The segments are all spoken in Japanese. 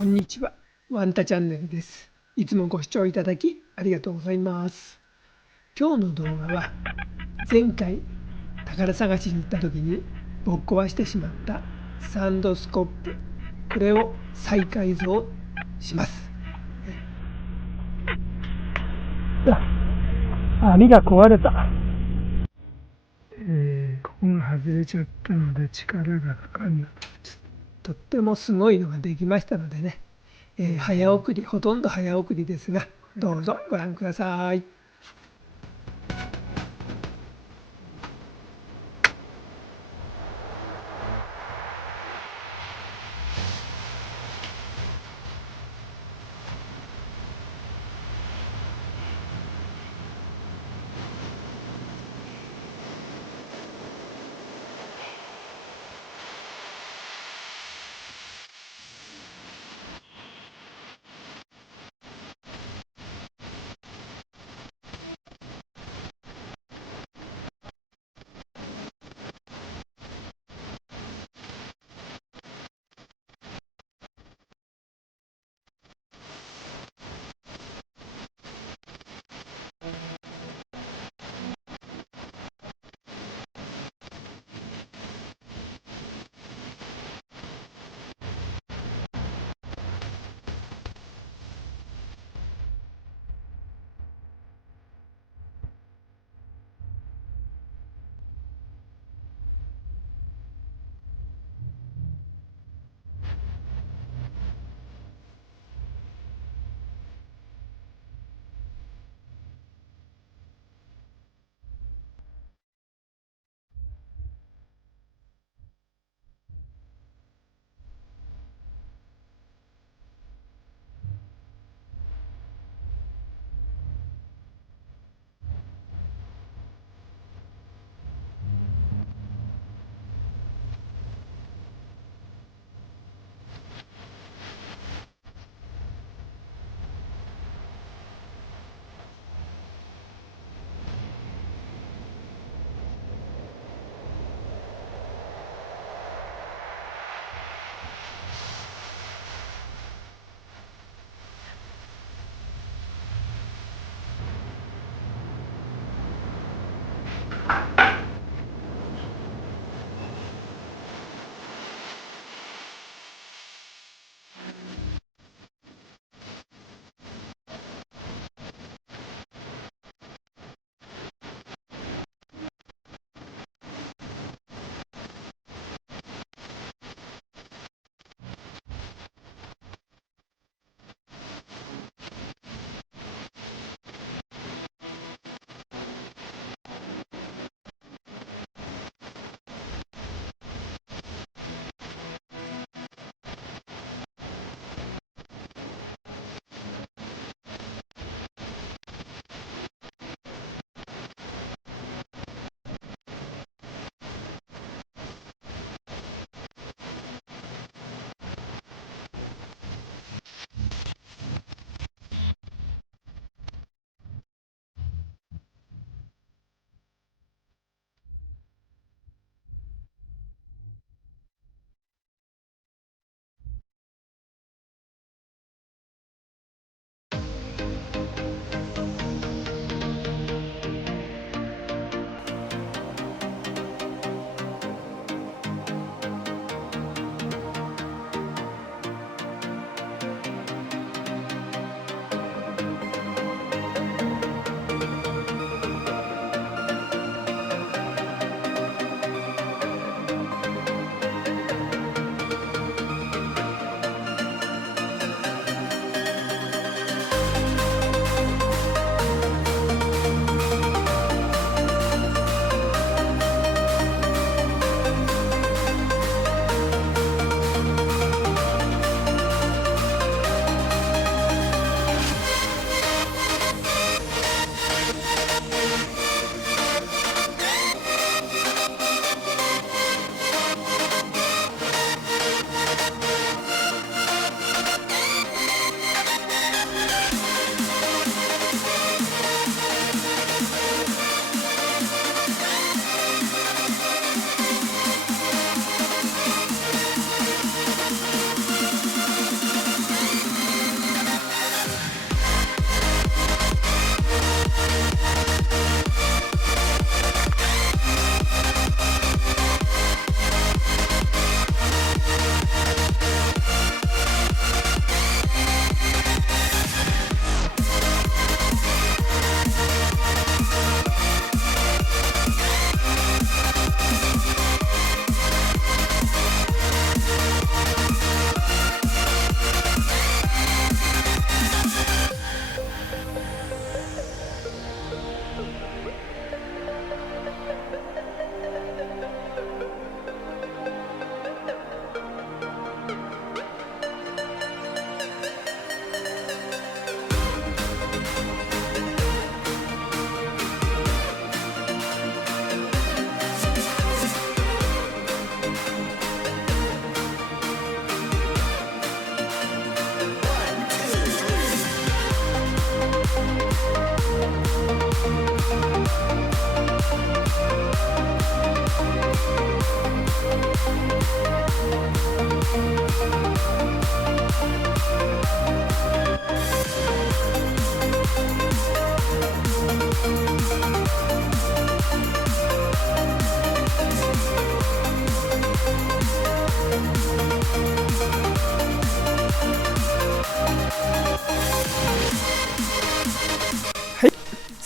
こんにちは。ワンタチャンネルです。いつもご視聴いただきありがとうございます。今日の動画は前回宝探しに行った時にぶっ壊してしまったサンドスコップ、これを再改造します。網が壊れた。ここが外れちゃったので力がかかんなくて、とってもすごいのができましたのでね、早送り、ほとんど早送りですが、どうぞご覧ください。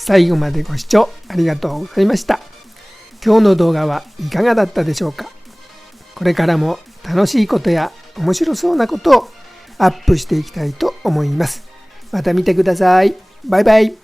最後までご視聴ありがとうございました。今日の動画はいかがだったでしょうか。これからも楽しいことや面白そうなことをアップしていきたいと思います。また見てください。バイバイ。